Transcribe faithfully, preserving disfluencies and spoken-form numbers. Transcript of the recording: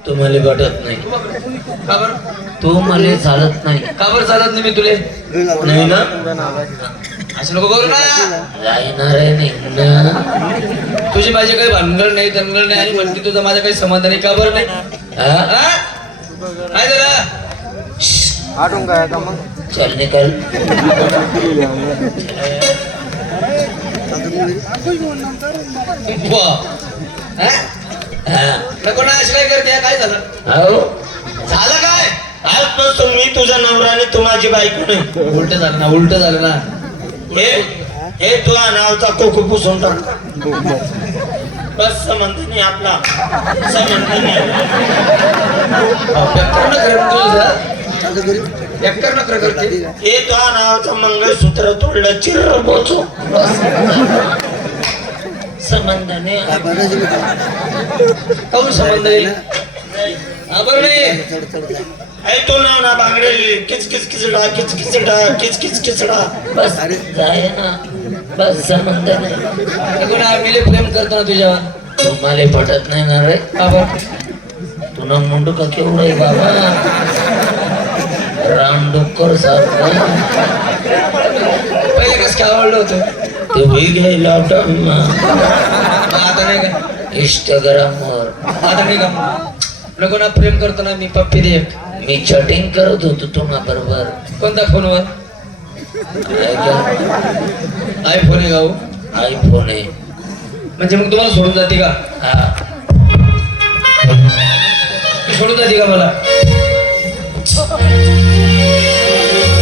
तुम्हाला वाटत नाही का बरं तू मला चालत नाही का बरं चालत नाही मी तुले नाही ना असं नको करू ना जाणार आहे नाही ना तुझी माझी काही भानगड नाही दंगड नाही आणि म्हणते तुझा माझा काही संबंध नाही का बरं नाही हा? हा? काय झालं आठवून काय का मग चल निकल बुवा. हा? हा. नको ना असं काय करते काय झालं हो झालं काय आजपासून मी तुझा नवरा आणि तू माझी बायको नाही उलट झालं ना उलट झालं ना हे हे तुझा नावचा कोको पुसून टाक बस संबंध नाही आपला संबंध नाही बेकार नखरे तुझं बेकार नखरे करते हे तुझ्या नावाचं मंगळसूत्र तोडलं चिर बोचो संबंध नाही काहून संबंध येईल हा बरं नाही ऐ तो नाव ना बांगडे किच किच किचडा किच किचडा किच किच किचडा बस जाय ना बस संबंध नाही नको ना मी लय प्रेम करतो ना तुझ्यावर तुम्हाला पटत नाही ना रे का बरं तुला मुंडू का केवढं आहे बाबा रामडुक्कर सारखं पहिले कसं काय आवडलं होतं ते होई घ्यायला आता नाही का इंस्टाग्रामवर आता नाही का नको ना प्रेम करतो ना मी पप्पी दे एक. मी चॅटिंग करत होतो तुम्हा बरोबर कोणता फोनवर आयफोन आहे का हो? आयफोन आहे म्हणजे मग तुम्हाला सोडून जाते का हा सोडून जाते का मला